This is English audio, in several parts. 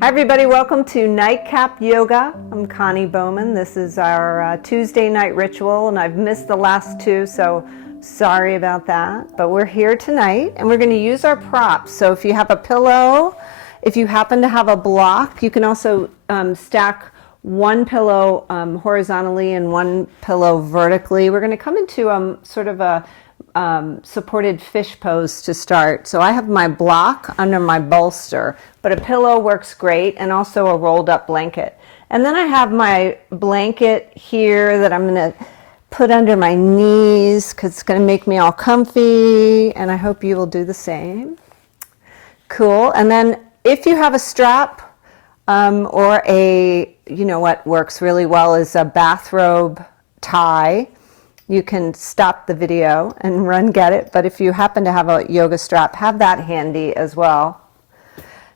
Hi everybody, welcome to Nightcap Yoga. I'm Connie Bowman. This is our Tuesday night ritual, and I've missed the last two, so sorry about that. But we're here tonight, and we're going to use our props. So if you have a pillow, if you happen to have a block, you can also stack one pillow horizontally and one pillow vertically. We're going to come into sort of a supported fish pose to start. So I have my block under my bolster, but a pillow works great, and also a rolled up blanket. And then I have my blanket here that I'm going to put under my knees because it's going to make me all comfy, and I hope you will do the same. Cool. And then if you have a strap or what works really well is a bathrobe tie. You can stop the video and run get it, but if you happen to have a yoga strap, have that handy as well.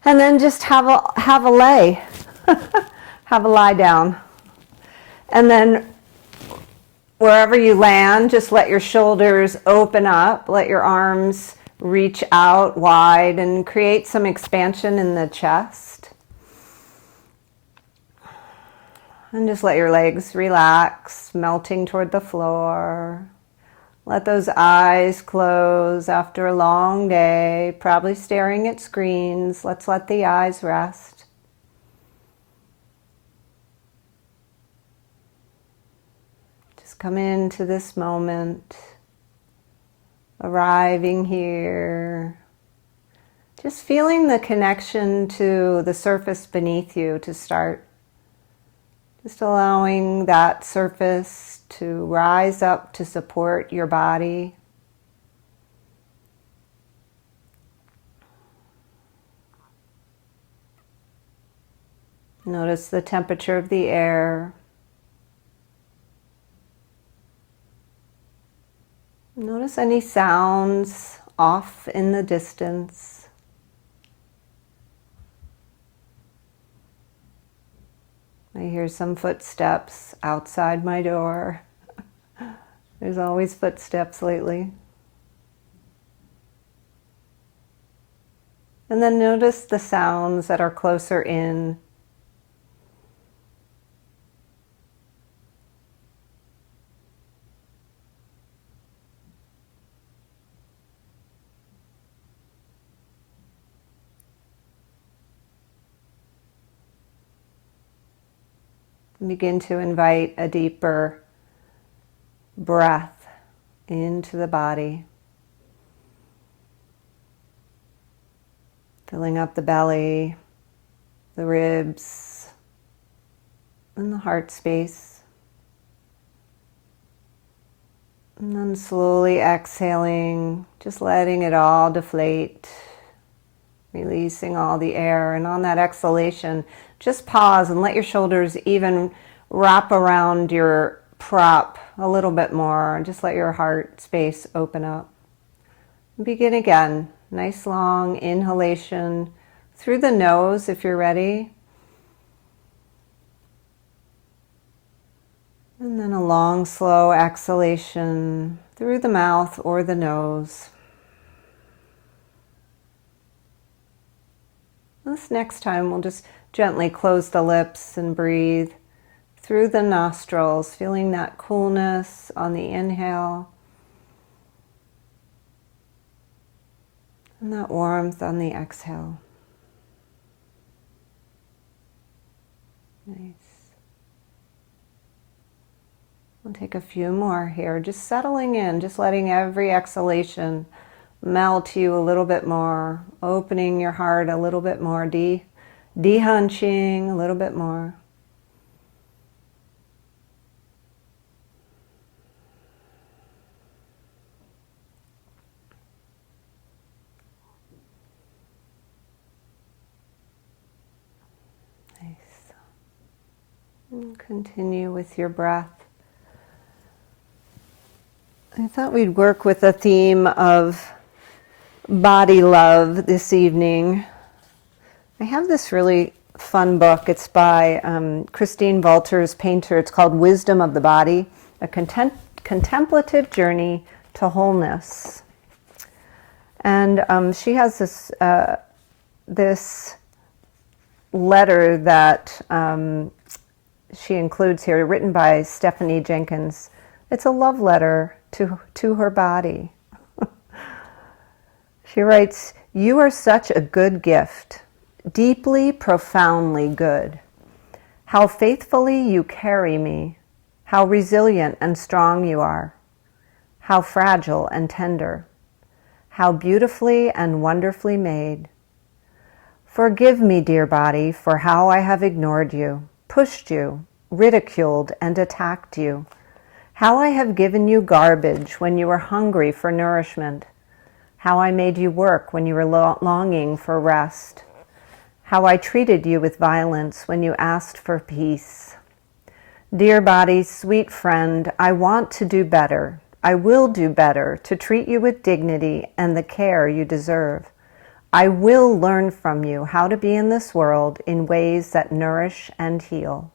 And then just have a lay, have a lie down. And then wherever you land, just let your shoulders open up, let your arms reach out wide and create some expansion in the chest. And just let your legs relax, melting toward the floor. Let those eyes close after a long day, probably staring at screens. Let's let the eyes rest. Just come into this moment, arriving here. Just feeling the connection to the surface beneath you to start. Just allowing that surface to rise up to support your body. Notice the temperature of the air. Notice any sounds off in the distance. I hear some footsteps outside my door. There's always footsteps lately. And then notice the sounds that are closer in. Begin to invite a deeper breath into the body, filling up the belly, the ribs, and the heart space. And then slowly exhaling, just letting it all deflate, releasing all the air. And on that exhalation, just pause and let your shoulders even wrap around your prop a little bit more. Just let your heart space open up. Begin again. Nice long inhalation through the nose if you're ready. And then a long, slow exhalation through the mouth or the nose. This next time we'll just gently close the lips and breathe through the nostrils, feeling that coolness on the inhale and that warmth on the exhale. Nice. We'll take a few more here, just settling in, just letting every exhalation melt you a little bit more, opening your heart a little bit more, de-hunching a little bit more. Nice. And continue with your breath. I thought we'd work with a theme of body love this evening. I have this really fun book. It's by Christine Walters, painter. It's called Wisdom of the Body, a contemplative journey to wholeness. And she has this letter that she includes here, written by Stephanie Jenkins. It's a love letter to her body. She writes, "You are such a good gift, deeply, profoundly good. How faithfully you carry me, how resilient and strong you are, how fragile and tender, how beautifully and wonderfully made. Forgive me, dear body, for how I have ignored you, pushed you, ridiculed, and attacked you, how I have given you garbage when you were hungry for nourishment, how I made you work when you were longing for rest, how I treated you with violence when you asked for peace. Dear body, sweet friend, I want to do better. I will do better to treat you with dignity and the care you deserve. I will learn from you how to be in this world in ways that nourish and heal.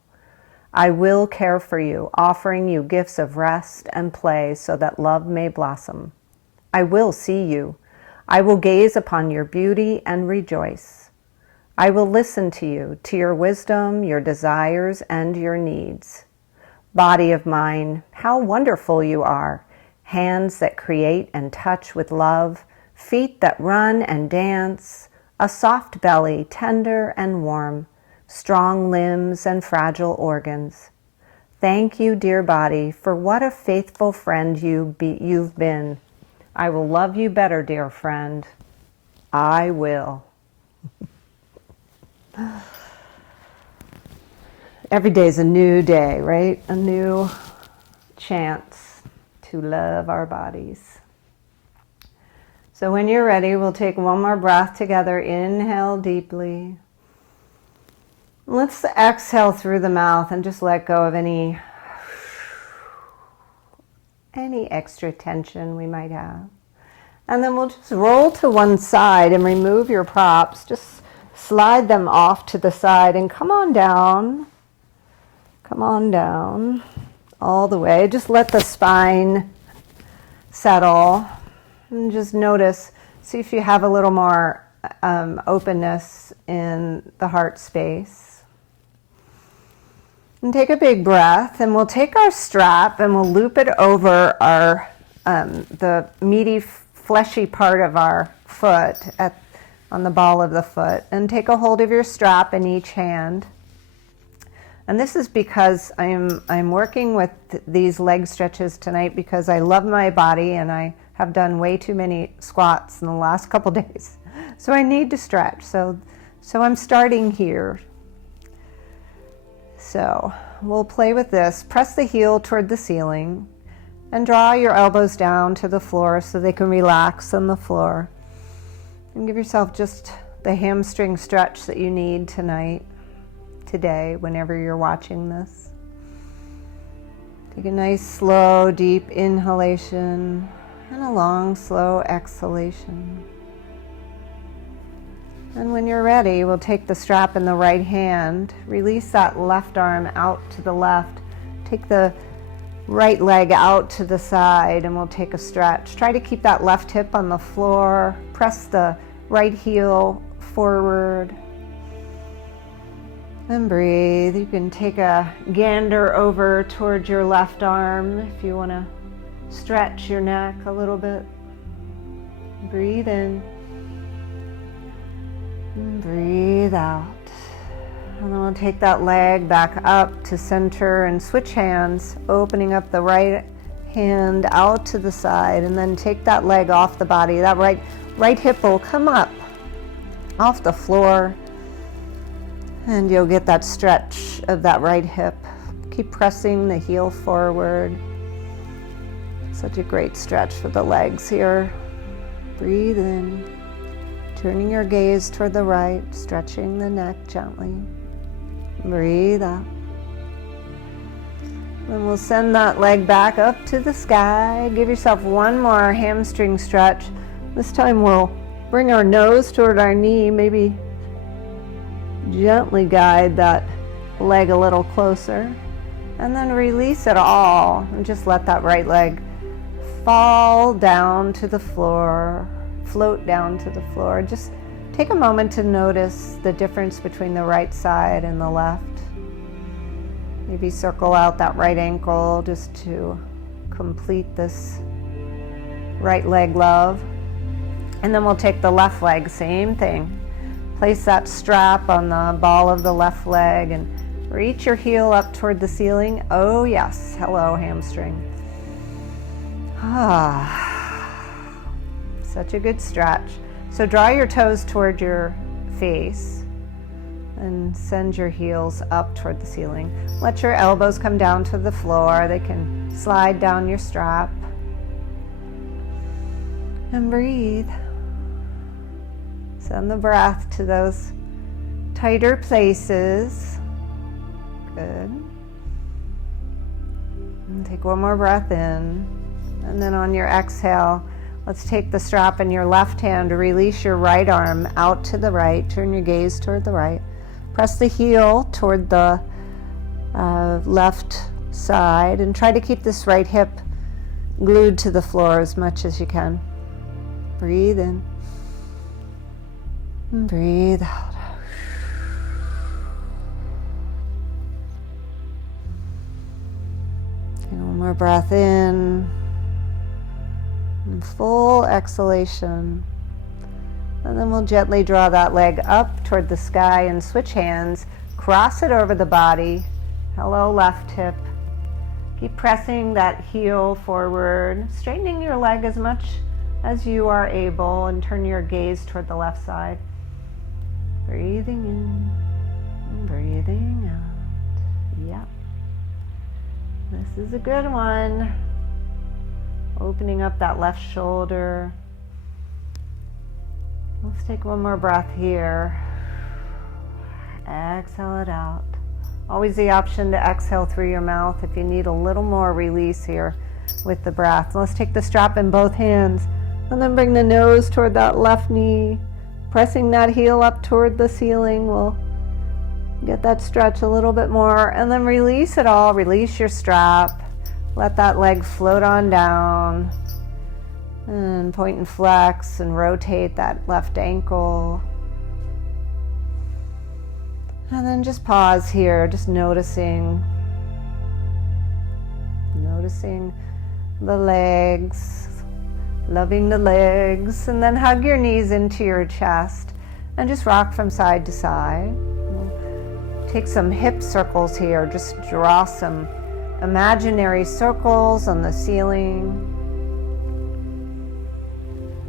I will care for you, offering you gifts of rest and play so that love may blossom. I will see you. I will gaze upon your beauty and rejoice. I will listen to you, to your wisdom, your desires, and your needs. Body of mine, how wonderful you are. Hands that create and touch with love, feet that run and dance, a soft belly, tender and warm, strong limbs and fragile organs. Thank you, dear body, for what a faithful friend you've been. I will love you better, dear friend. I will." Every day is a new day, right? A new chance to love our bodies. So when you're ready, we'll take one more breath together. Inhale deeply. Let's exhale through the mouth and just let go of any extra tension we might have. And then we'll just roll to one side and remove your props. Just slide them off to the side and come on down. Come on down all the way. Just let the spine settle. And just notice, see if you have a little more openness in the heart space. And take a big breath, and we'll take our strap and we'll loop it over our the meaty, fleshy part of our foot on the ball of the foot. And take a hold of your strap in each hand. And this is because I'm working with these leg stretches tonight because I love my body and I have done way too many squats in the last couple days. So I need to stretch. So I'm starting here. So we'll play with this. Press the heel toward the ceiling and draw your elbows down to the floor so they can relax on the floor. And give yourself just the hamstring stretch that you need today, whenever you're watching this. Take a nice, slow, deep inhalation and a long, slow exhalation. And when you're ready, we'll take the strap in the right hand, release that left arm out to the left, take the right leg out to the side, and we'll take a stretch. Try to keep that left hip on the floor, press the right heel forward, and breathe. You can take a gander over towards your left arm if you want to stretch your neck a little bit. Breathe in. And breathe out. And then we'll take that leg back up to center and switch hands, opening up the right hand out to the side, and then take that leg off the body. That right hip will come up off the floor, and you'll get that stretch of that right hip. Keep pressing the heel forward. Such a great stretch for the legs here. Breathe in, turning your gaze toward the right, stretching the neck gently. Breathe out. Then we'll send that leg back up to the sky. Give yourself one more hamstring stretch. This time we'll bring our nose toward our knee, maybe gently guide that leg a little closer, and then release it all and just let that right leg fall down to the floor, float down to the floor. Just take a moment to notice the difference between the right side and the left. Maybe circle out that right ankle just to complete this right leg love. And then we'll take the left leg, same thing. Place that strap on the ball of the left leg and reach your heel up toward the ceiling. Oh yes, hello hamstring. Such a good stretch. So draw your toes toward your face and send your heels up toward the ceiling. Let your elbows come down to the floor. They can slide down your strap. And breathe. Send the breath to those tighter places. Good. And take one more breath in. And then on your exhale, let's take the strap in your left hand to release your right arm out to the right. Turn your gaze toward the right. Press the heel toward the left side and try to keep this right hip glued to the floor as much as you can. Breathe in and breathe out. Take one more breath in and full exhalation. And then we'll gently draw that leg up toward the sky and switch hands. Cross it over the body. Hello, left hip. Keep pressing that heel forward, straightening your leg as much as you are able, and turn your gaze toward the left side. Breathing in and breathing out. Yep. This is a good one. Opening up that left shoulder. Let's take one more breath here. Exhale it out. Always the option to exhale through your mouth if you need a little more release here with the breath. Let's take the strap in both hands and then bring the nose toward that left knee. Pressing that heel up toward the ceiling. We'll get that stretch a little bit more and then release it all. Release your strap. Let that leg float on down. And point and flex and rotate that left ankle. And then just pause here, just noticing the legs, loving the legs, and then hug your knees into your chest and just rock from side to side. Take some hip circles here, just draw some imaginary circles on the ceiling.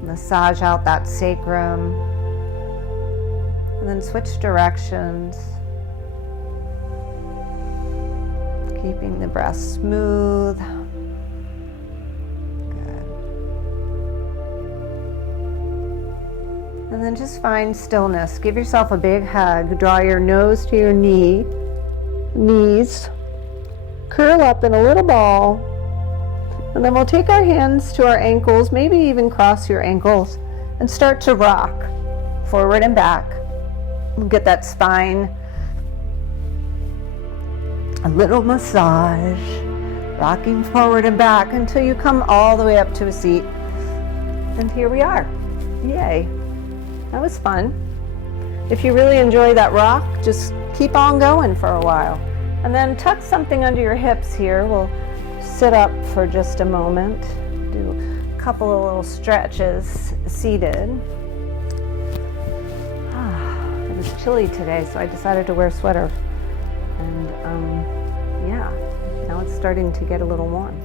Massage out that sacrum. And then switch directions. Keeping the breath smooth. Good. And then just find stillness. Give yourself a big hug. Draw your nose to your knees. Curl up in a little ball. And then we'll take our hands to our ankles, maybe even cross your ankles, and start to rock forward and back. We'll get that spine, a little massage, rocking forward and back until you come all the way up to a seat. And here we are. Yay. That was fun. If you really enjoy that rock, just keep on going for a while. And then tuck something under your hips here. We'll sit up for just a moment. Do a couple of little stretches seated. It was chilly today, so I decided to wear a sweater. And yeah, now it's starting to get a little warm.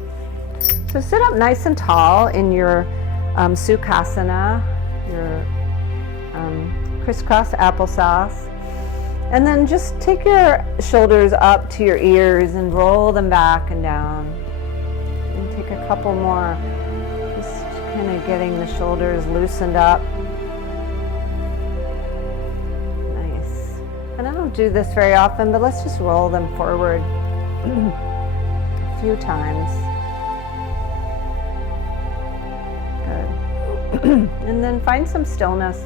So sit up nice and tall in your Sukhasana, your crisscross applesauce. And then just take your shoulders up to your ears and roll them back and down. And take a couple more, just kind of getting the shoulders loosened up. Nice. And I don't do this very often, but let's just roll them forward a few times. Good. And then find some stillness.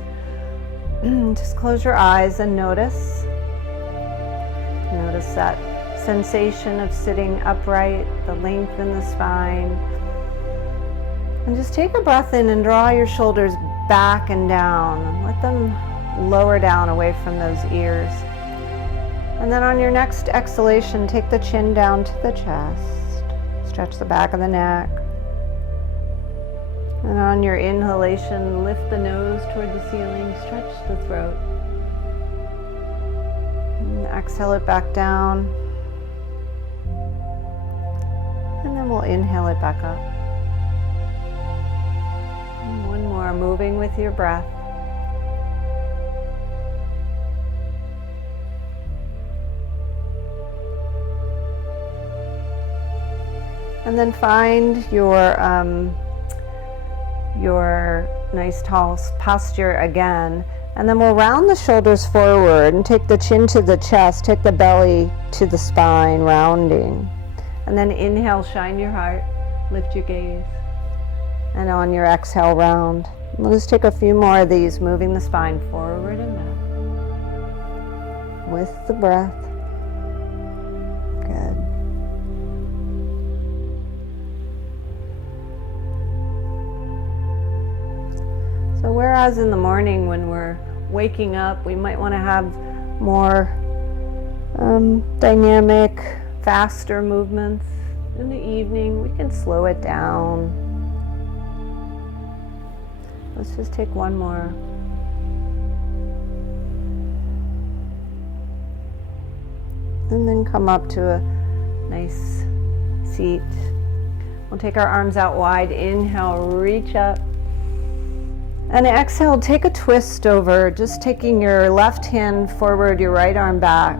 Just close your eyes and notice. Notice that sensation of sitting upright, the length in the spine. And just take a breath in and draw your shoulders back and down. And let them lower down away from those ears. And then on your next exhalation, take the chin down to the chest. Stretch the back of the neck. And on your inhalation, lift the nose toward the ceiling, stretch the throat. And exhale it back down. And then we'll inhale it back up. And one more, moving with your breath. And then find your nice tall posture again. And then we'll round the shoulders forward and take the chin to the chest, take the belly to the spine, rounding. And then inhale, shine your heart, lift your gaze. And on your exhale, round. We'll just take a few more of these, moving the spine forward and back. With the breath. Good. So whereas in the morning when we're waking up, we might want to have more dynamic, faster movements. In the evening, we can slow it down. Let's just take one more. And then come up to a nice seat. We'll take our arms out wide. Inhale, reach up. And exhale, take a twist over, just taking your left hand forward, your right arm back,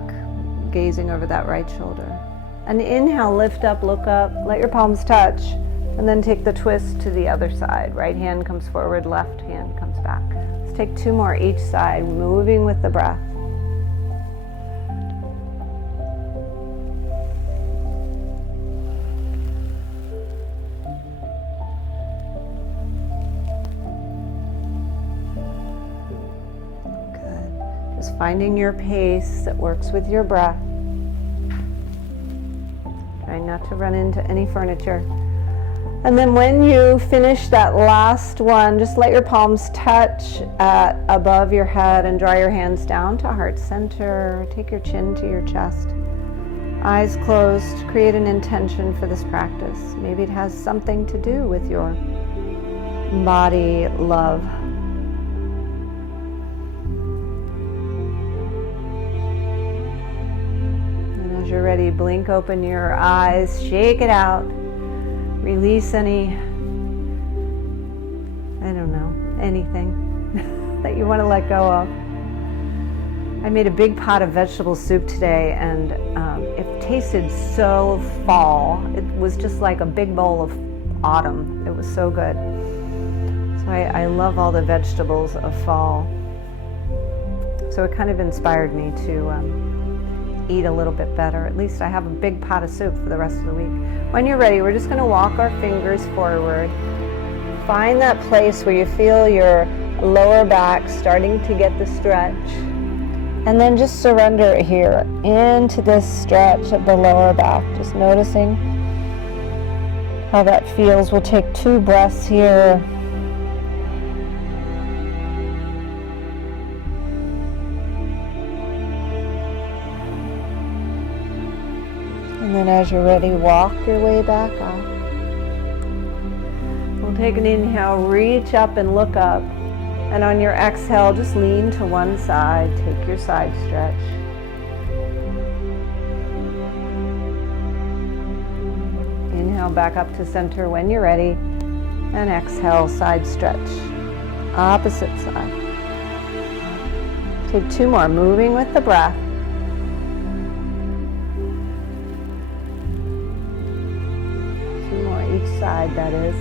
gazing over that right shoulder. And inhale, lift up, look up, let your palms touch, and then take the twist to the other side. Right hand comes forward, left hand comes back. Let's take two more each side, moving with the breath. Just finding your pace that works with your breath. Trying not to run into any furniture. And then when you finish that last one, just let your palms touch at above your head and draw your hands down to heart center. Take your chin to your chest. Eyes closed. Create an intention for this practice. Maybe it has something to do with your body love. And as you're ready, blink open your eyes, shake it out. Release any, I don't know, anything that you want to let go of. I made a big pot of vegetable soup today, and it tasted so fall. It was just like a big bowl of autumn. It was so good. So I love all the vegetables of fall. So it kind of inspired me to eat a little bit better. At least I have a big pot of soup for the rest of the week. When you're ready, we're just going to walk our fingers forward. Find that place where you feel your lower back starting to get the stretch. And then just surrender it here into this stretch of the lower back. Just noticing how that feels. We'll take 2 breaths here. And then as you're ready, walk your way back up. We'll take an inhale, reach up and look up. And on your exhale, just lean to one side. Take your side stretch. Inhale back up to center when you're ready. And exhale, side stretch. Opposite side. Take 2 more, moving with the breath. Each side, that is.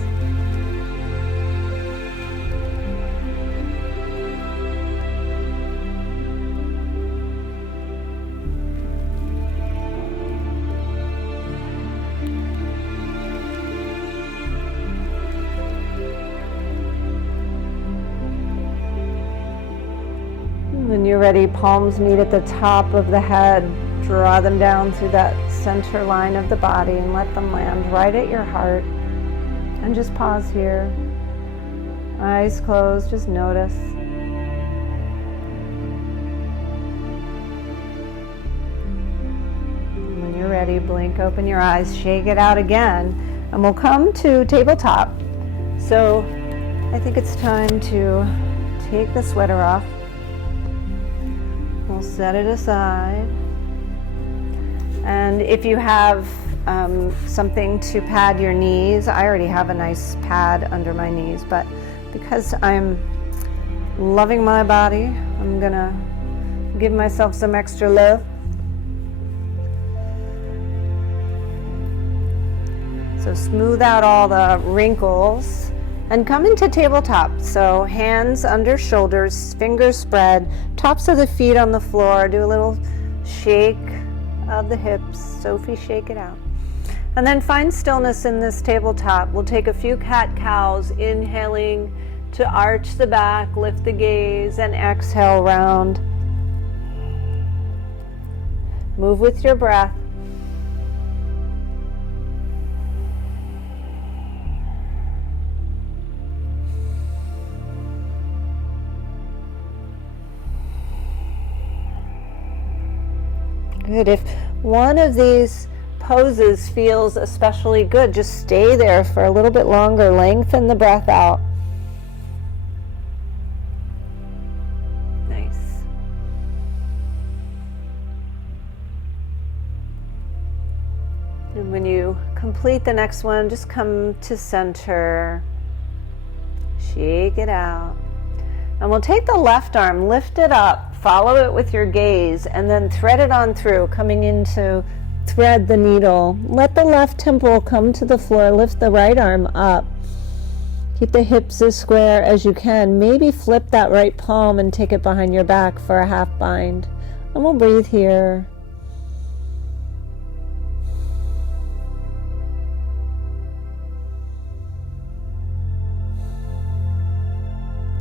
When you're ready, palms meet at the top of the head. Draw them down through that center line of the body and let them land right at your heart. And just pause here. Eyes closed, just notice. ready, blink open your eyes, shake it out again, and we'll come to tabletop. So I think it's time to take the sweater off. We'll set it aside. And if you have something to pad your knees, I already have a nice pad under my knees, but because I'm loving my body, I'm gonna give myself some extra love. So smooth out all the wrinkles and come into tabletop. So hands under shoulders, fingers spread, tops of the feet on the floor. Do a little shake of the hips. Sophie, shake it out. And then find stillness in this tabletop. We'll take a few cat-cows, inhaling to arch the back, lift the gaze, and exhale round. Move with your breath. Good. If one of these poses feels especially good, just stay there for a little bit longer. Lengthen the breath out. Nice. And when you complete the next one, just come to center. Shake it out. And we'll take the left arm, lift it up, follow it with your gaze, and then thread it on through, coming into thread the needle. Let the left temple come to the floor, lift the right arm up. Keep the hips as square as you can. Maybe flip that right palm and take it behind your back for a half bind. And we'll breathe here.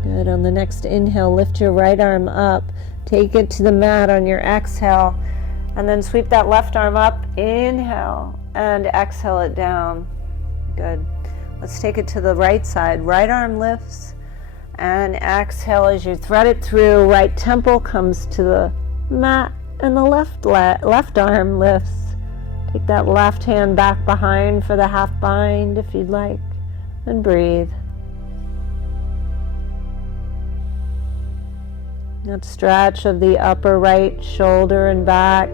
Good. On the next inhale, lift your right arm up. Take it to the mat on your exhale. And then sweep that left arm up. Inhale. And exhale it down. Good. Let's take it to the right side. Right arm lifts. And exhale as you thread it through. Right temple comes to the mat. And the left arm lifts. Take that left hand back behind for the half bind if you'd like. And breathe. That stretch of the upper right shoulder and back.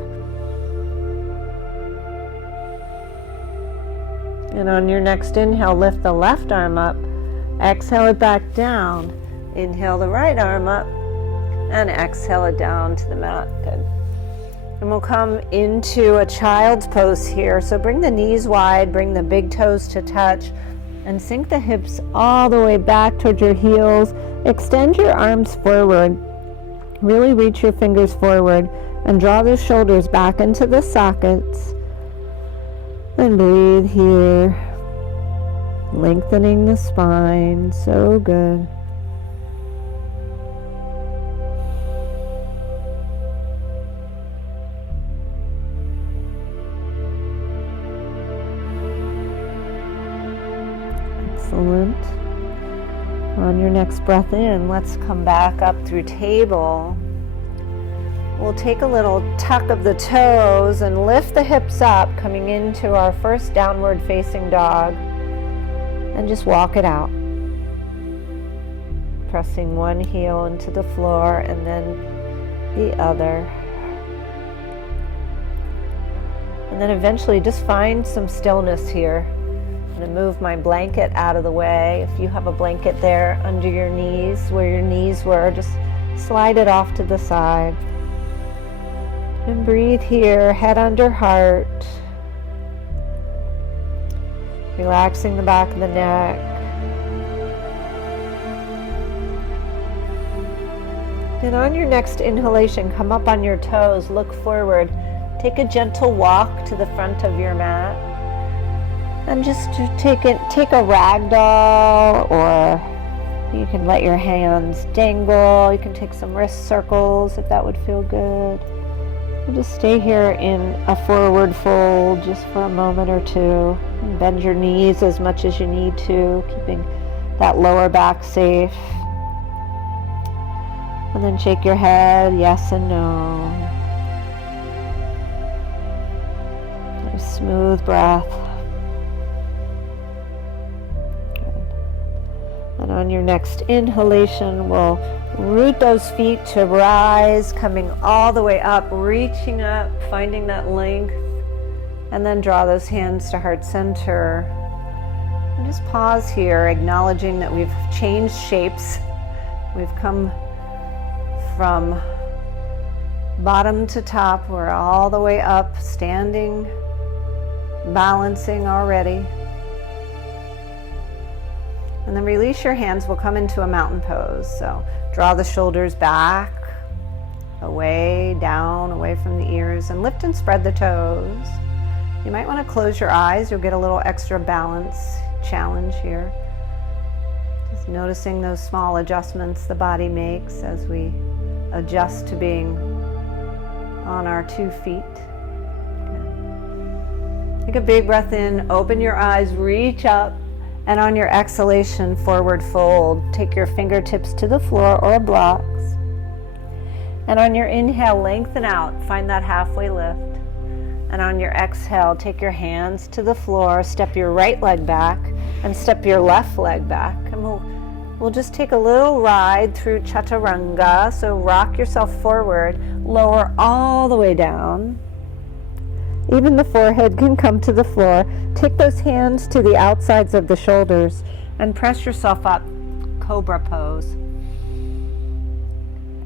And on your next inhale, lift the left arm up. Exhale it back down. Inhale the right arm up. And exhale it down to the mat. Good. And we'll come into a child's pose here. So bring the knees wide, bring the big toes to touch, and sink the hips all the way back towards your heels. Extend your arms forward. Really reach your fingers forward and draw the shoulders back into the sockets. And breathe here. Lengthening the spine. So good. Excellent. On your next breath in, let's come back up through table. We'll take a little tuck of the toes and lift the hips up, coming into our first downward facing dog. And just walk it out. Pressing one heel into the floor and then the other. And then eventually just find some stillness here. I'm going to move my blanket out of the way. If you have a blanket there under your knees, where your knees were, just slide it off to the side. And breathe here, head under heart. Relaxing the back of the neck. And on your next inhalation, come up on your toes, look forward. Take a gentle walk to the front of your mat. And just to take a rag doll, or you can let your hands dangle. You can take some wrist circles if that would feel good. We'll just stay here in a forward fold just for a moment or two. And bend your knees as much as you need to, keeping that lower back safe. And then shake your head, yes and no. Nice smooth breath. Good. And on your next inhalation, we'll root those feet to rise, coming all the way up, reaching up, finding that length, and then draw those hands to heart center. And just pause here, acknowledging that we've changed shapes. We've come from bottom to top. We're all the way up, standing, balancing already. And then release your hands. We'll come into a mountain pose. So draw the shoulders back, away, down, away from the ears, and lift and spread the toes. You might want to close your eyes. You'll get a little extra balance challenge here. Just noticing those small adjustments the body makes as we adjust to being on our 2 feet. Good. Take a big breath in, open your eyes, reach up, and on your exhalation, forward fold. Take your fingertips to the floor or blocks. And on your inhale, lengthen out, find that halfway lift. And on your exhale, take your hands to the floor, step your right leg back, and step your left leg back. And we'll just take a little ride through chaturanga. So rock yourself forward, lower all the way down. Even the forehead can come to the floor. Take those hands to the outsides of the shoulders and press yourself up, cobra pose.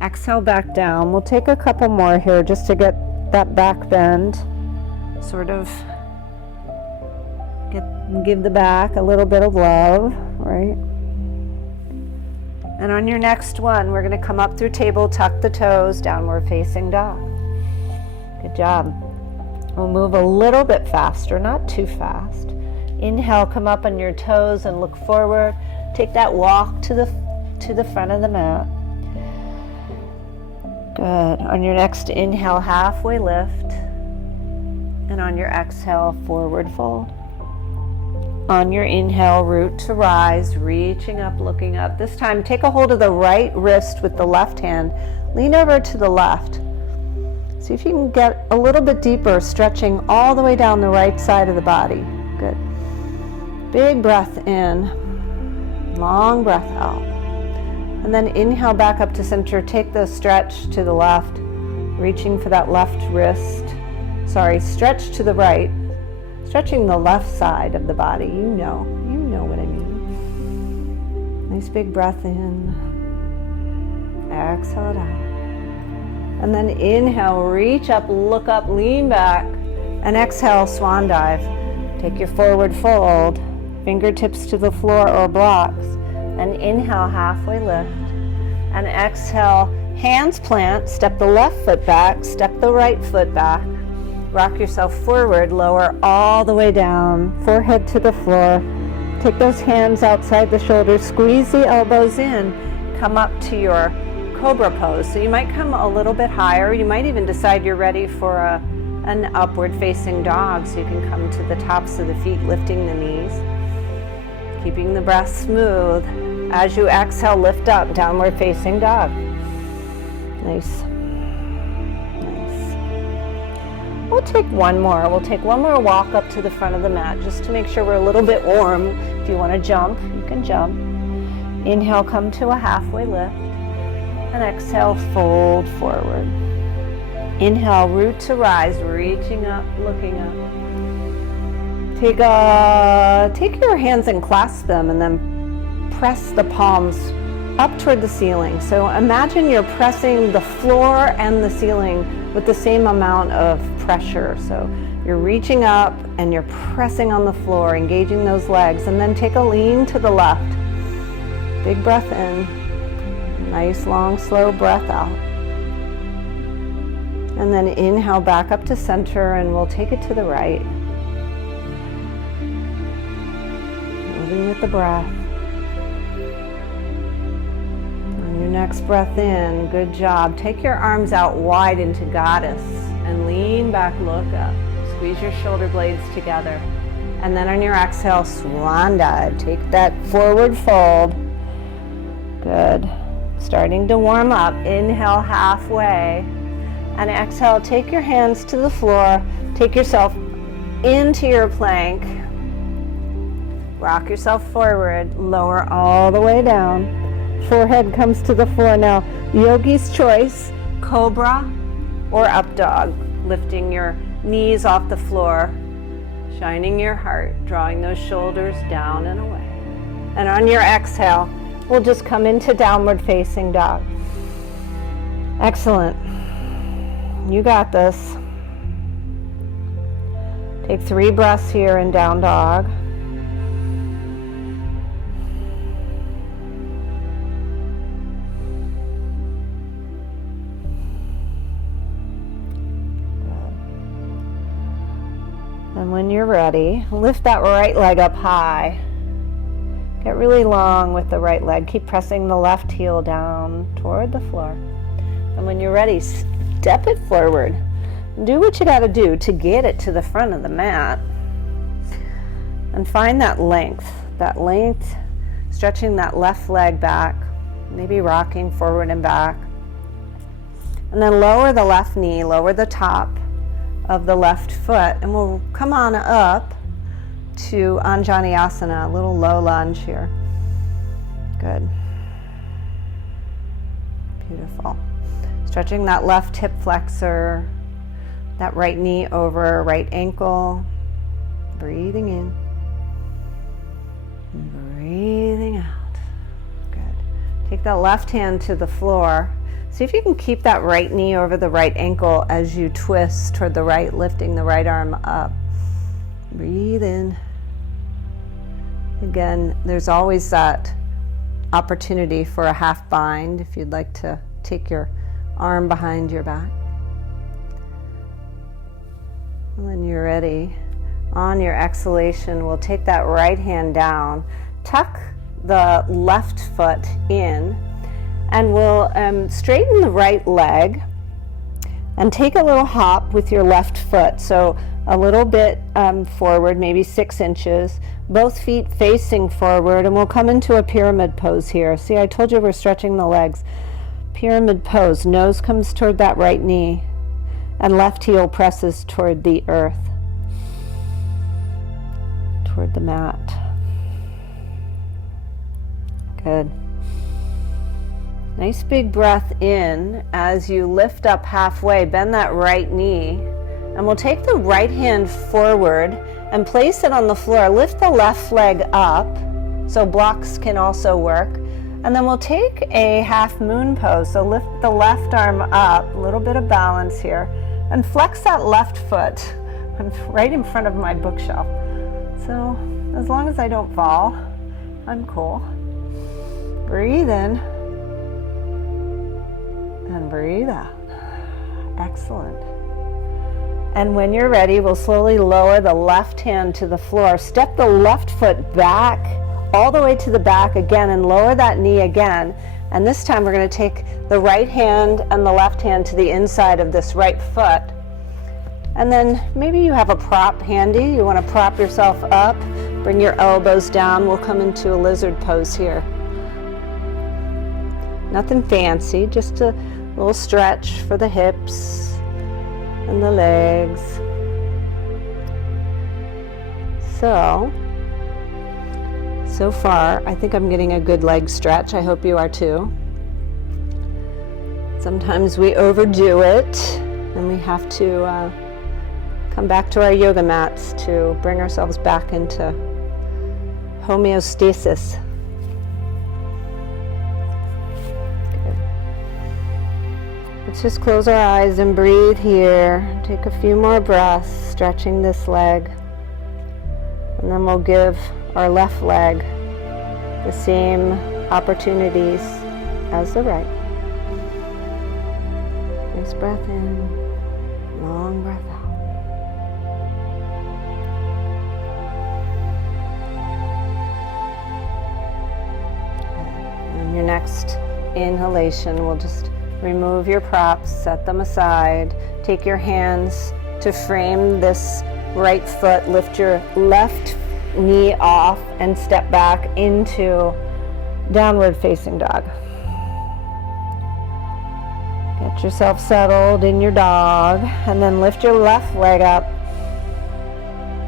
Exhale back down. We'll take a couple more here just to get that back bend. Sort of give the back a little bit of love, right? And on your next one, we're going to come up through table, tuck the toes, downward facing dog. Good job. We'll move a little bit faster, not too fast. Inhale, come up on your toes and look forward. Take that walk to the front of the mat. Good. On your next inhale, halfway lift. And on your exhale, forward fold. On your inhale, root to rise, reaching up, looking up. This time, take a hold of the right wrist with the left hand. Lean over to the left. See if you can get a little bit deeper, stretching all the way down the right side of the body. Good. Big breath in, long breath out. And then inhale back up to center. Take the stretch to the left, reaching for that left wrist. Stretch to the right, stretching the left side of the body. You know what I mean. Nice big breath in. Exhale it out. And then inhale, reach up, look up, lean back, and exhale, swan dive. Take your forward fold, fingertips to the floor or blocks, and inhale, halfway lift. And exhale, hands plant, step the left foot back, step the right foot back. Rock yourself forward, lower all the way down, forehead to the floor. Take those hands outside the shoulders, squeeze the elbows in, come up to your cobra pose. So you might come a little bit higher. You might even decide you're ready for an upward facing dog, so you can come to the tops of the feet, lifting the knees. Keeping the breath smooth. As you exhale, lift up, downward facing dog. Nice. We'll take one more. We'll take one more walk up to the front of the mat just to make sure we're a little bit warm. If you want to jump, you can jump. Inhale, come to a halfway lift. And exhale, fold forward. Inhale, root to rise, reaching up, looking up. Take your hands and clasp them and then press the palms up toward the ceiling. So imagine you're pressing the floor and the ceiling with the same amount of pressure. So you're reaching up and you're pressing on the floor, engaging those legs, and then take a lean to the left. Big breath in. Nice, long, slow breath out. And then inhale back up to center, and we'll take it to the right. Moving with the breath. On your next breath in, good job. Take your arms out wide into goddess and lean back, look up. Squeeze your shoulder blades together. And then on your exhale, swan dive. Take that forward fold. Good. Starting to warm up. Inhale halfway. And exhale, take your hands to the floor. Take yourself into your plank. Rock yourself forward, lower all the way down. Forehead comes to the floor. Now, yogi's choice, cobra or up dog. Lifting your knees off the floor, shining your heart, drawing those shoulders down and away. And on your exhale, we'll just come into downward facing dog. Excellent. You got this. Take 3 breaths here in down dog. And when you're ready, lift that right leg up high. Get really long with the right leg. Keep pressing the left heel down toward the floor. And when you're ready, step it forward. Do what you got to do to get it to the front of the mat. And find that length, stretching that left leg back, maybe rocking forward and back. And then lower the left knee, lower the top of the left foot, and we'll come on up to Anjanasana, a little low lunge here. Good. Beautiful. Stretching that left hip flexor, that right knee over right ankle. Breathing in. Breathing out. Good. Take that left hand to the floor. See if you can keep that right knee over the right ankle as you twist toward the right, lifting the right arm up. Breathe in. Again, there's always that opportunity for a half bind if you'd like to take your arm behind your back. When you're ready, on your exhalation, we'll take that right hand down, tuck the left foot in, and we'll straighten the right leg and take a little hop with your left foot. So a little bit forward, maybe 6 inches, both feet facing forward, and we'll come into a pyramid pose here. See, I told you we're stretching the legs. Pyramid pose, nose comes toward that right knee, and left heel presses toward the earth, toward the mat. Good. Nice big breath in as you lift up halfway, bend that right knee, and we'll take the right hand forward and place it on the floor. Lift the left leg up, so blocks can also work. And then we'll take a half moon pose. So lift the left arm up, a little bit of balance here, and flex that left foot. I'm right in front of my bookshelf. So as long as I don't fall, I'm cool. Breathe in. And breathe out. Excellent. And when you're ready, we'll slowly lower the left hand to the floor. Step the left foot back, all the way to the back again, and lower that knee again. And this time we're going to take the right hand and the left hand to the inside of this right foot. And then maybe you have a prop handy. You want to prop yourself up. Bring your elbows down. We'll come into a lizard pose here. Nothing fancy, just a little stretch for the hips and the legs. So far, I think I'm getting a good leg stretch. I hope you are too. Sometimes we overdo it, and we have to come back to our yoga mats to bring ourselves back into homeostasis. Let's just close our eyes and breathe here. Take a few more breaths, stretching this leg. And then we'll give our left leg the same opportunities as the right. Nice breath in, long breath out. And your next inhalation, we'll just remove your props, set them aside. Take your hands to frame this right foot. Lift your left knee off and step back into downward facing dog. Get yourself settled in your dog, and then lift your left leg up.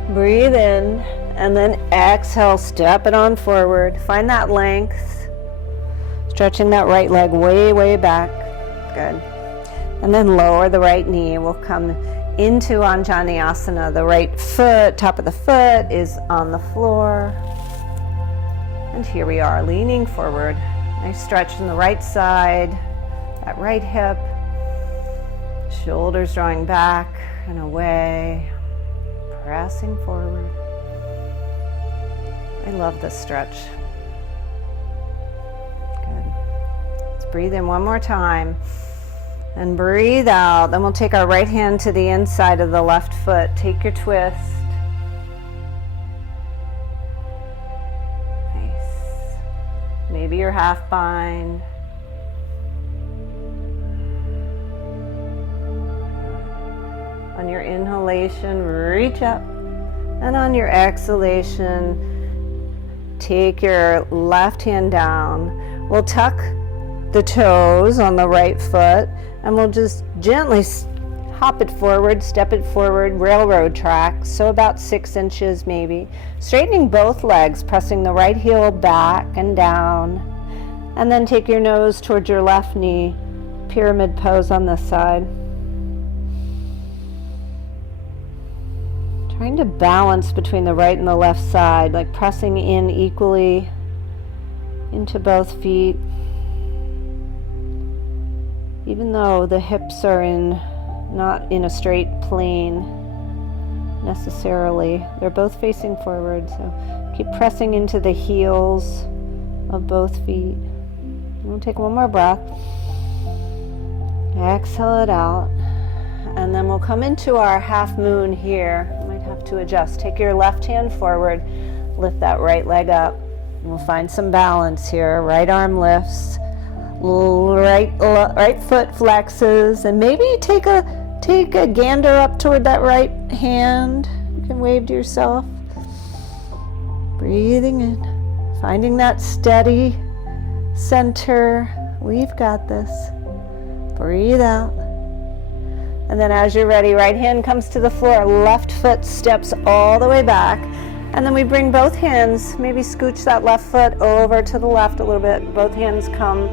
Breathe in, and then exhale, step it on forward. Find that length, stretching that right leg way, way back. Good. And then lower the right knee. We'll come into Anjanasana. The right foot, top of the foot is on the floor. And here we are, leaning forward. Nice stretch in the right side, that right hip. Shoulders drawing back and away. Pressing forward. I love this stretch. Good. Let's breathe in one more time. And breathe out. Then we'll take our right hand to the inside of the left foot. Take your twist. Nice. Maybe your half bind. On your inhalation, reach up. And on your exhalation, take your left hand down. We'll tuck the toes on the right foot, and we'll just gently hop it forward, step it forward, railroad track, so about 6 inches maybe. Straightening both legs, pressing the right heel back and down. And then take your nose towards your left knee, pyramid pose on this side. Trying to balance between the right and the left side, like pressing in equally into both feet. Even though the hips are not in a straight plane necessarily, they're both facing forward, so keep pressing into the heels of both feet. We'll take one more breath. Exhale it out, and then we'll come into our half moon here. Have to adjust. Take your left hand forward, lift that right leg up. We'll find some balance here. Right arm lifts, right foot flexes, and maybe take a gander up toward that right hand. You can wave to yourself. Breathing in, finding that steady center. We've got this. Breathe out. And then as you're ready, right hand comes to the floor, left foot steps all the way back. And then we bring both hands, maybe scooch that left foot over to the left a little bit. Both hands come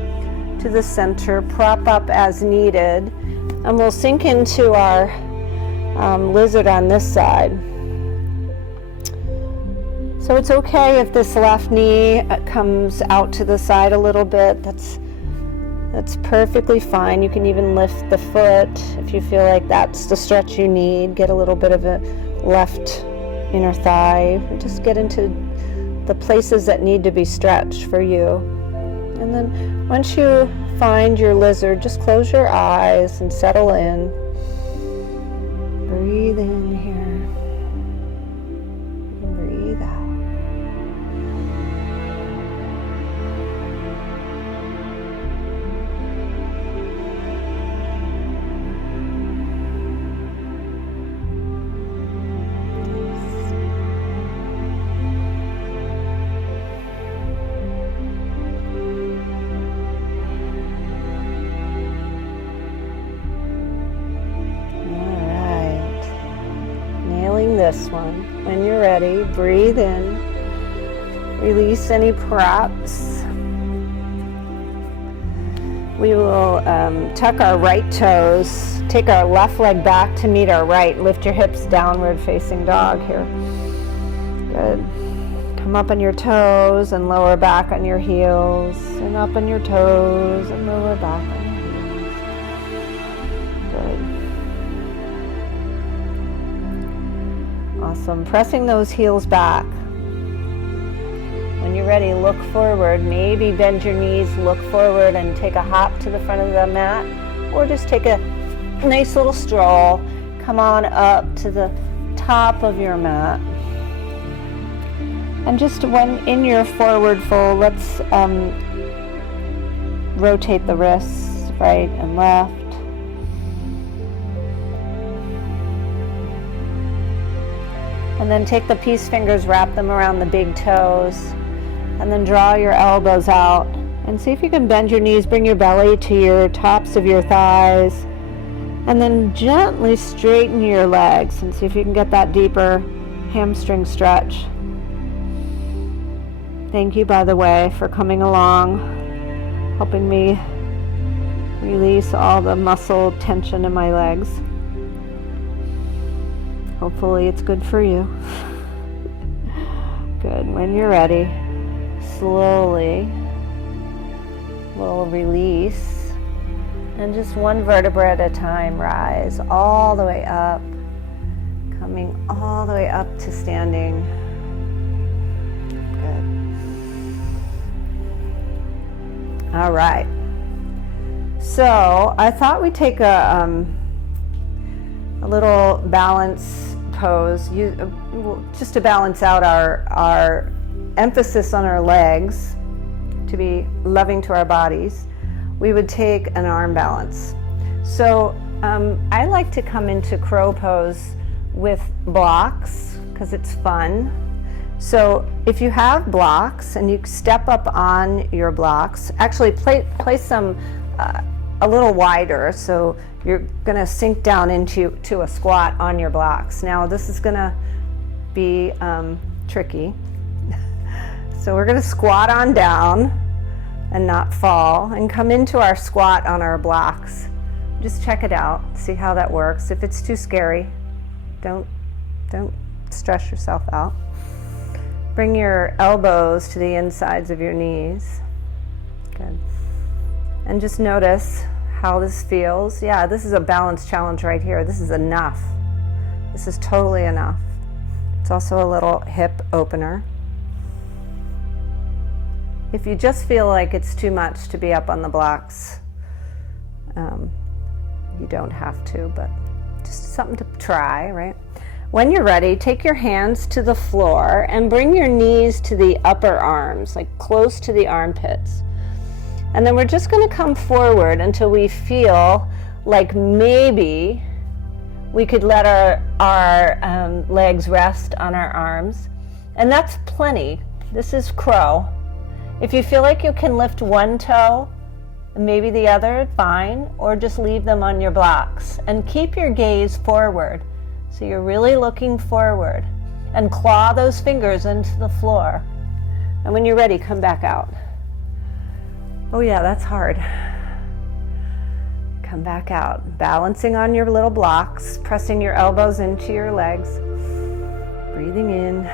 to the center, prop up as needed. And we'll sink into our lizard on this side. So it's okay if this left knee comes out to the side a little bit. That's perfectly fine. You can even lift the foot if you feel like that's the stretch you need. Get a little bit of a left inner thigh. Just get into the places that need to be stretched for you. And then once you find your lizard, just close your eyes and settle in. Breathe in here. And breathe out. This one. When you're ready, breathe in, release any props. We will tuck our right toes, take our left leg back to meet our right, lift your hips, downward facing dog here. Good. Come up on your toes and lower back on your heels, and up on your toes and lower back on your heels. Good. Awesome. Pressing those heels back. When you're ready, look forward. Maybe bend your knees, look forward, and take a hop to the front of the mat. Or just take a nice little stroll. Come on up to the top of your mat. And just when in your forward fold, let's rotate the wrists right and left. And then take the peace fingers, wrap them around the big toes, and then draw your elbows out. And see if you can bend your knees, bring your belly to your tops of your thighs, and then gently straighten your legs and see if you can get that deeper hamstring stretch. Thank you, by the way, for coming along, helping me release all the muscle tension in my legs. Hopefully it's good for you. Good. When you're ready, slowly we'll release, and just one vertebra at a time, rise all the way up, coming all the way up to standing. Good. All right. So I thought we'd take a little balance pose, just to balance out our emphasis on our legs, to be loving to our bodies. We would take an arm balance. So I like to come into crow pose with blocks because it's fun. So if you have blocks and you step up on your blocks, actually place them a little wider, so you're going to sink down into a squat on your blocks. Now this is going to be tricky. So we're going to squat on down and not fall, and come into our squat on our blocks. Just check it out, see how that works. If it's too scary, don't stress yourself out. Bring your elbows to the insides of your knees. Good. And just notice how this feels. Yeah, this is a balance challenge right here. This is enough. This is totally enough. It's also a little hip opener. If you just feel like it's too much to be up on the blocks, you don't have to, but just something to try, right? When you're ready, take your hands to the floor and bring your knees to the upper arms, like close to the armpits. And then we're just going to come forward until we feel like maybe we could let our legs rest on our arms. And that's plenty. This is crow. If you feel like you can lift one toe and maybe the other, fine, or just leave them on your blocks. And keep your gaze forward. So you're really looking forward. And claw those fingers into the floor. And when you're ready, come back out. Oh yeah, that's hard. Come back out, balancing on your little blocks, pressing your elbows into your legs. Breathing in,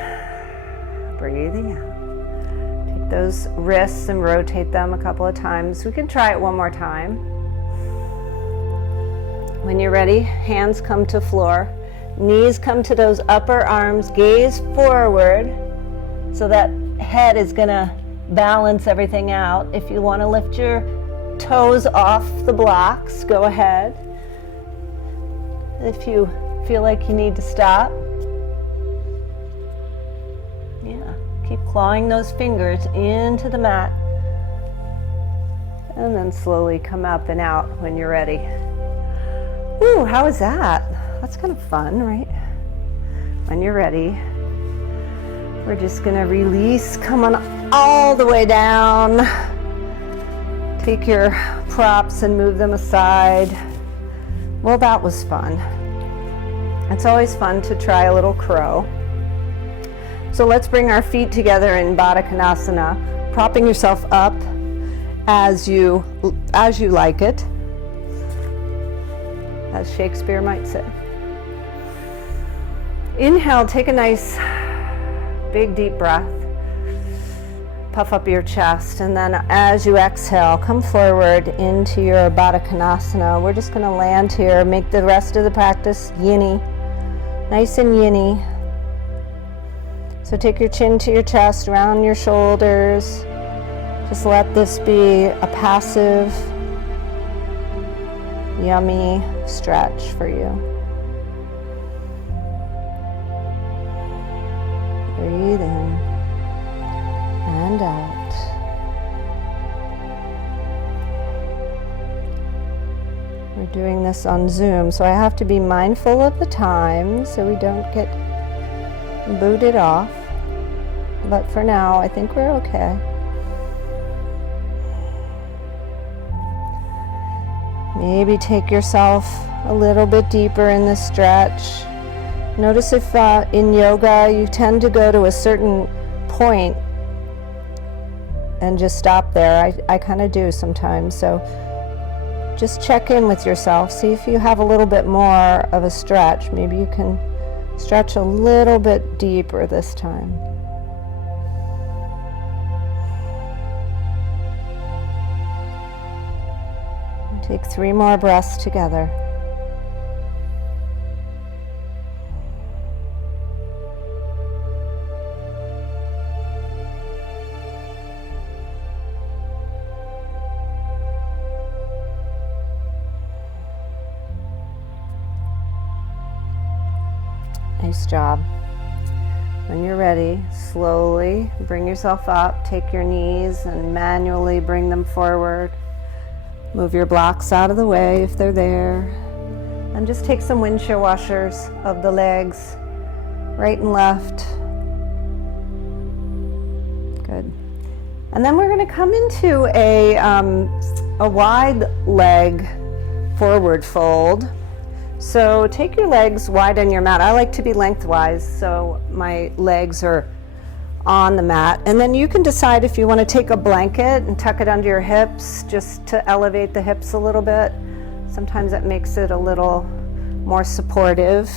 breathing out. Take those wrists and rotate them a couple of times. We can try it one more time. When you're ready, hands come to floor, knees come to those upper arms, gaze forward, so that head is gonna balance everything out. If you want to lift your toes off the blocks, go ahead. If you feel like you need to stop, yeah, keep clawing those fingers into the mat, and then slowly come up and out when you're ready. Ooh, how was that? That's kind of fun, right? When you're ready, we're just going to release, come on all the way down. Take your props and move them aside. Well, that was fun. It's always fun to try a little crow. So let's bring our feet together in Badakanasana, propping yourself up as you like it, as Shakespeare might say. Inhale, take a nice big deep breath. Puff up your chest, and then as you exhale, come forward into your Badakanasana. We're just going to land here, make the rest of the practice yinny, nice and yinny. So take your chin to your chest, round your shoulders. Just let this be a passive, yummy stretch for you. Breathe in and out. We're doing this on Zoom, so I have to be mindful of the time so we don't get booted off. But for now, I think we're okay. Maybe take yourself a little bit deeper in the stretch. Notice if in yoga you tend to go to a certain point and just stop there. I kind of do sometimes. So just check in with yourself. See if you have a little bit more of a stretch. Maybe you can stretch a little bit deeper this time. Take 3 more breaths together. Nice job. When you're ready, slowly bring yourself up. Take your knees and manually bring them forward. Move your blocks out of the way if they're there. And just take some windshield washers of the legs, right and left. Good. And then we're going to come into a wide leg forward fold. So take your legs wide on your mat. I like to be lengthwise, so my legs are on the mat. And then you can decide if you want to take a blanket and tuck it under your hips just to elevate the hips a little bit. Sometimes that makes it a little more supportive.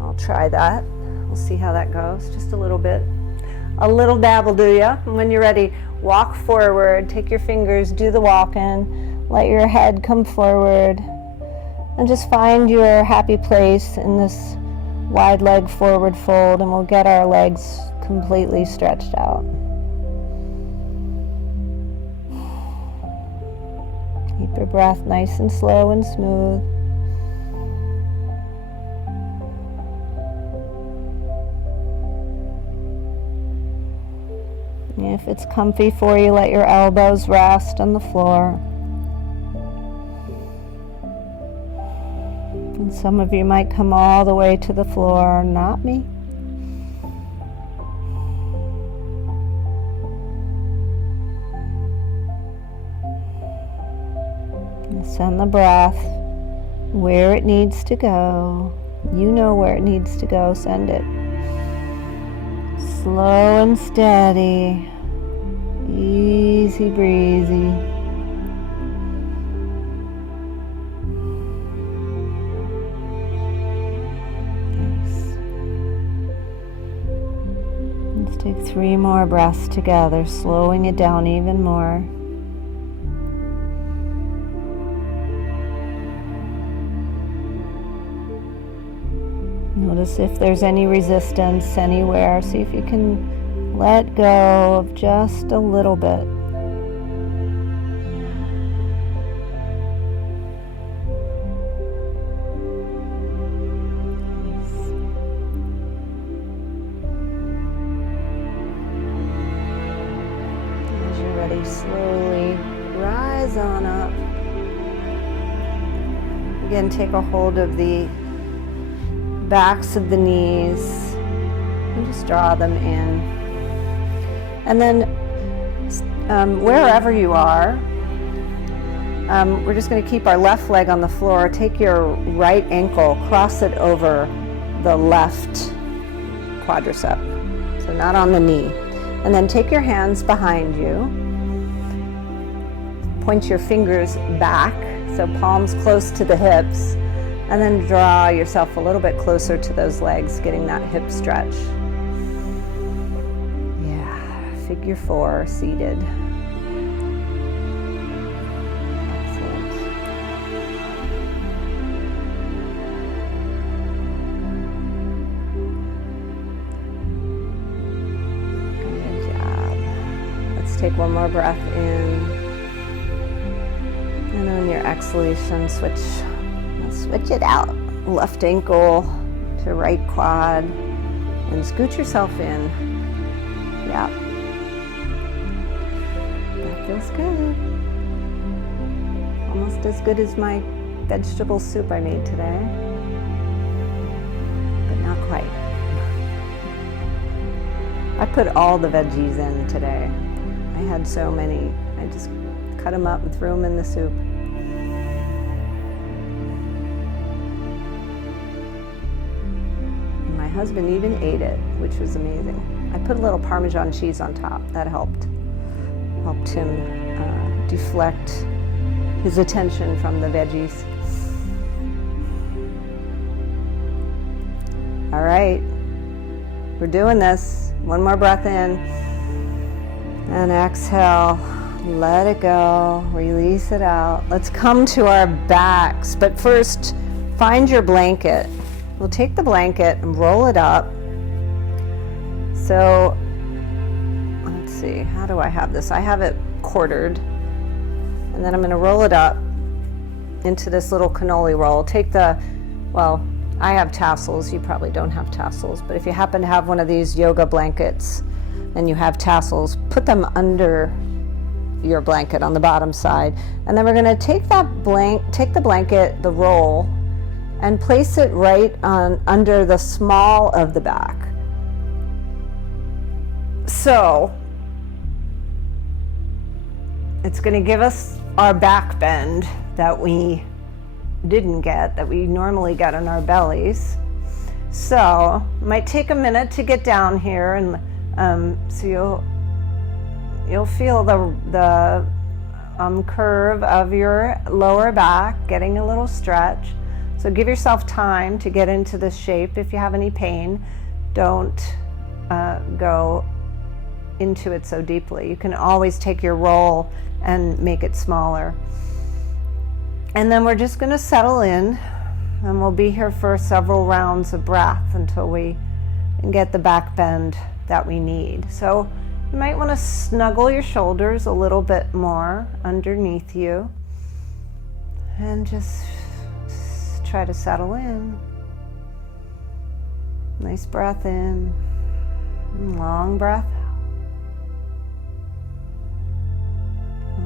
I'll try that. We'll see how that goes. Just a little bit. A little dab will do ya. And when you're ready, walk forward. Take your fingers, do the walk in. Let your head come forward. And just find your happy place in this wide leg forward fold, and we'll get our legs completely stretched out. Keep your breath nice and slow and smooth. And if it's comfy for you, let your elbows rest on the floor. And some of you might come all the way to the floor, not me. And send the breath where it needs to go. You know where it needs to go, send it. Slow and steady, easy breezy. Take 3 more breaths together, slowing it down even more. Notice if there's any resistance anywhere. See if you can let go of just a little bit. Slowly rise on up. Again, take a hold of the backs of the knees and just draw them in. And then wherever you are, we're just going to keep our left leg on the floor. Take your right ankle, cross it over the left quadricep, so not on the knee. And then take your hands behind you. Point your fingers back, so palms close to the hips, and then draw yourself a little bit closer to those legs, getting that hip stretch. Yeah, figure 4, seated. Excellent. Good job. Let's take one more breath in. And on your exhalation, switch it out. Left ankle to right quad and scoot yourself in. Yeah. That feels good. Almost as good as my vegetable soup I made today, but not quite. I put all the veggies in today. I had so many. I just cut them up and threw them in the soup. My husband even ate it, which was amazing. I put a little Parmesan cheese on top. That helped him deflect his attention from the veggies. All right, we're doing this. One more breath in and exhale. Let it go, release it out. Let's come to our backs, but first find your blanket. We'll take the blanket and roll it up. So let's see, how do I have this? I have it quartered, and then I'm going to roll it up into this little cannoli roll. Well, I have tassels. You probably don't have tassels, but if you happen to have one of these yoga blankets and you have tassels, put them under your blanket on the bottom side. And then we're going to take the blanket, the roll, and place it right on under the small of the back. So it's going to give us our back bend that we didn't get, that we normally get in our bellies. So it might take a minute to get down here, and so you'll feel the curve of your lower back getting a little stretch. So give yourself time to get into this shape. If you have any pain, don't go into it so deeply. You can always take your roll and make it smaller. And then we're just going to settle in, and we'll be here for several rounds of breath until we get the back bend that we need. So you might want to snuggle your shoulders a little bit more underneath you and just try to settle in. Nice breath in, long breath out.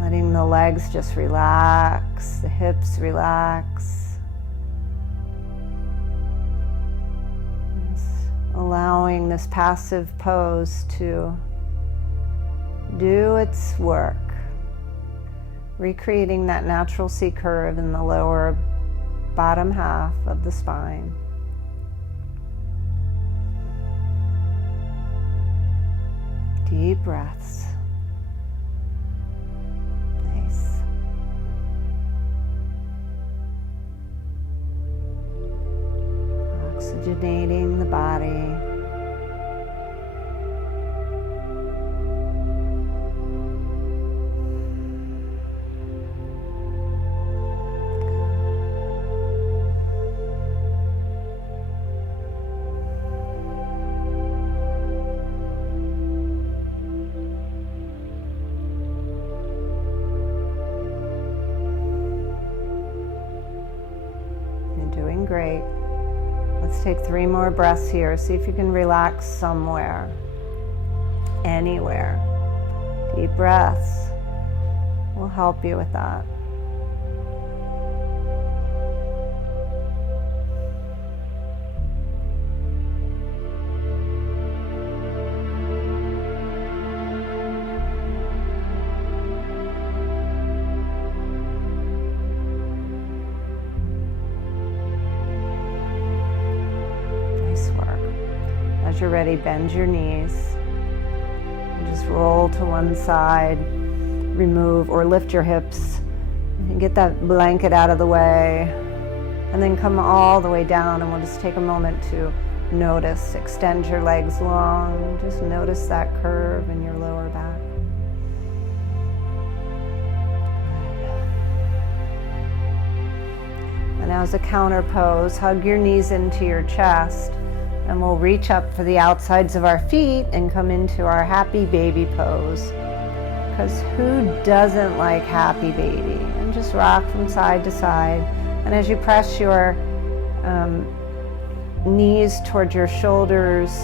Letting the legs just relax, the hips relax. Just allowing this passive pose to do its work, recreating that natural C curve in the lower bottom half of the spine. Deep breaths. Nice. Oxygenating the body. Great. Let's take 3 more breaths here. See if you can relax somewhere, anywhere. Deep breaths will help you with that. As you're ready, bend your knees and just roll to one side, remove or lift your hips and get that blanket out of the way, and then come all the way down, and we'll just take a moment to notice. Extend your legs long, just notice that curve in your lower back. And now as a counter pose, hug your knees into your chest. And we'll reach up for the outsides of our feet and come into our happy baby pose. Because who doesn't like happy baby? And just rock from side to side. And as you press your knees towards your shoulders,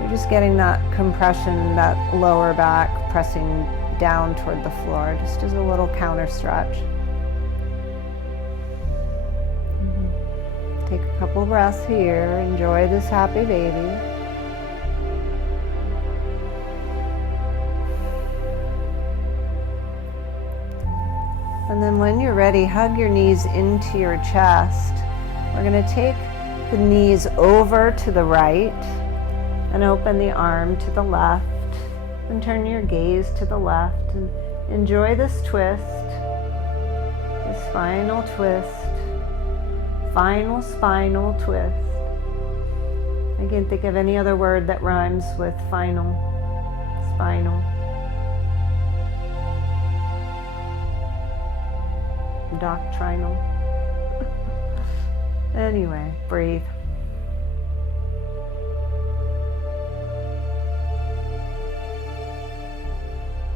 you're just getting that compression, that lower back pressing down toward the floor, just as a little counter stretch. Take a couple breaths here. Enjoy this happy baby. And then when you're ready, hug your knees into your chest. We're going to take The knees over to the right and open the arm to the left and turn your gaze to the left and enjoy this twist, this final twist, final spinal twist. I can't think of any other word that rhymes with final, spinal. Doctrinal. Anyway, breathe.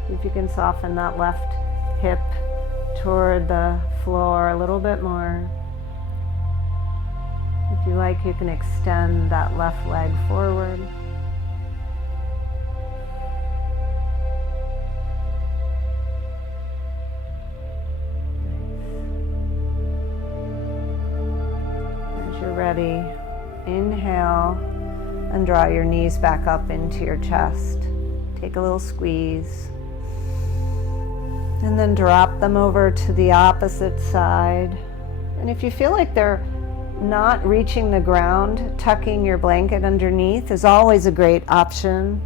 If you can soften that left hip toward the floor a little bit more. If you like, you can extend that left leg forward. As you're ready, inhale and draw your knees back up into your chest. Take a little squeeze. And then drop them over to the opposite side. And if you feel like they're not reaching the ground, tucking your blanket underneath is always a great option.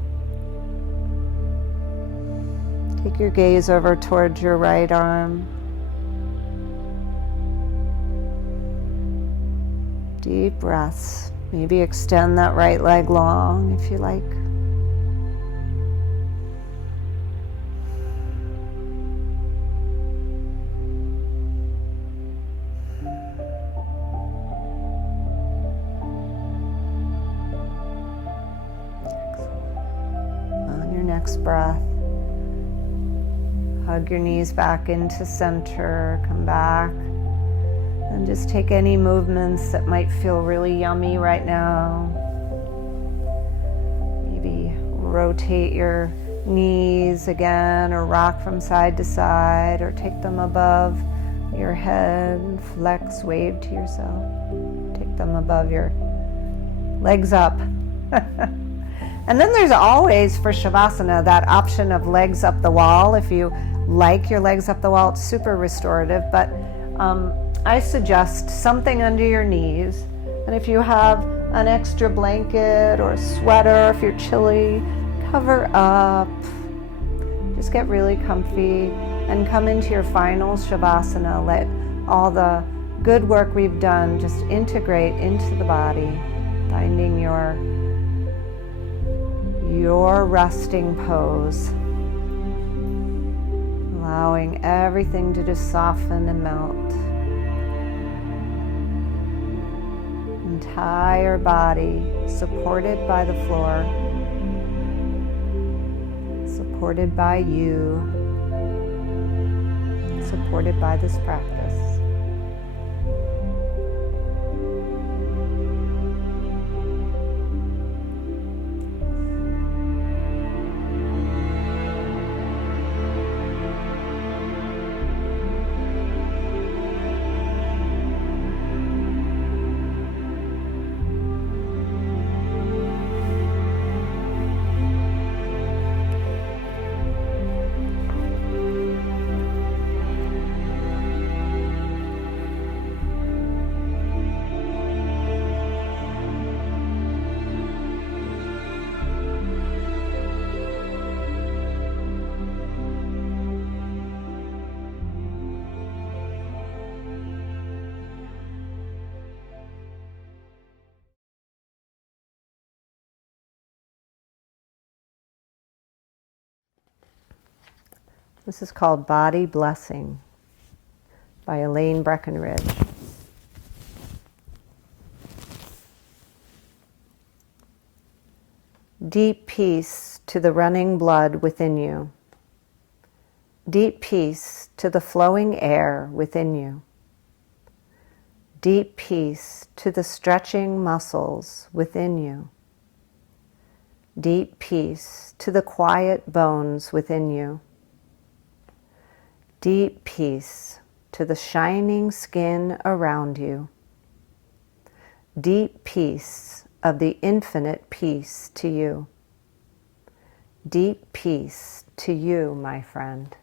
Take your gaze over towards your right arm. Deep breaths. Maybe extend that right leg long if you like. Next breath, hug your knees back into center, come back, and just take any movements that might feel really yummy right now. Maybe rotate your knees again, or rock from side to side, or take them above your head, flex, wave to yourself. Take them above your legs up. And then there's always, for Shavasana, that option of legs up the wall. If you like your legs up the wall, it's super restorative, but I suggest something under your knees. And if you have an extra blanket or a sweater, if you're chilly, cover up. Just get really comfy and come into your final Shavasana. Let all the good work we've done just integrate into the body, finding your resting pose, allowing everything to just soften and melt. Entire body supported by the floor, supported by you, supported by this practice. This is called Body Blessing by Elaine Breckenridge. Deep peace to the running blood within you. Deep peace to the flowing air within you. Deep peace to the stretching muscles within you. Deep peace to the quiet bones within you. Deep peace to the shining skin around you. Deep peace of the infinite peace to you. Deep peace to you, my friend.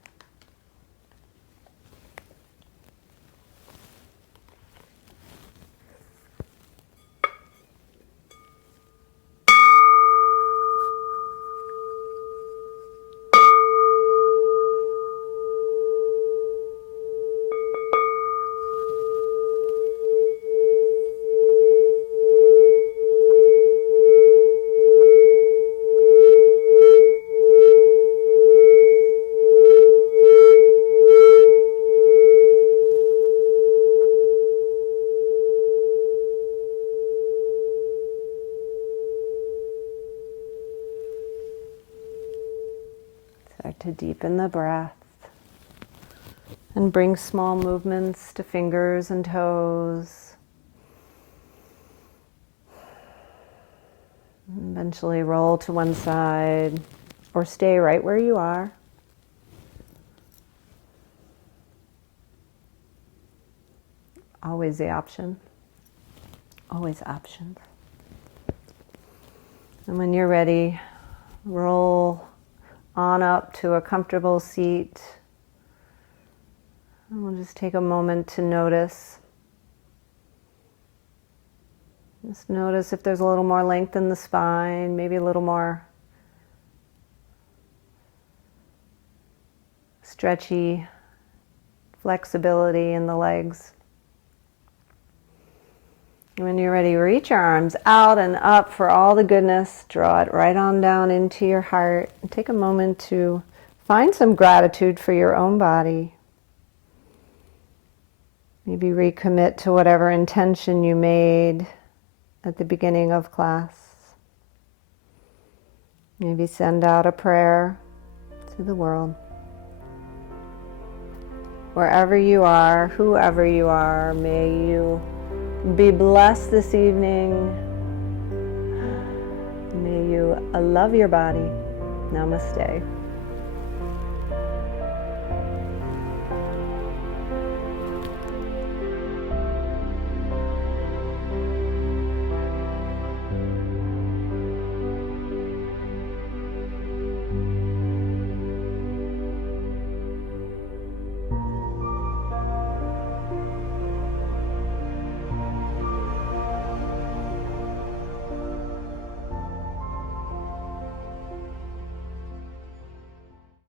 Start to deepen the breath and bring small movements to fingers and toes. Eventually roll to one side or stay right where you are. Always the option. Always options. And when you're ready, roll on up to a comfortable seat. And we'll just take a moment to notice. Just notice if there's a little more length in the spine, maybe a little more stretchy flexibility in the legs. When you're ready, reach your arms out and up for all the goodness. Draw it right on down into your heart. And take a moment to find some gratitude for your own body. Maybe recommit to whatever intention you made at the beginning of class. Maybe send out a prayer to the world. Wherever you are, whoever you are, may you be blessed this evening. May you love your body. Namaste.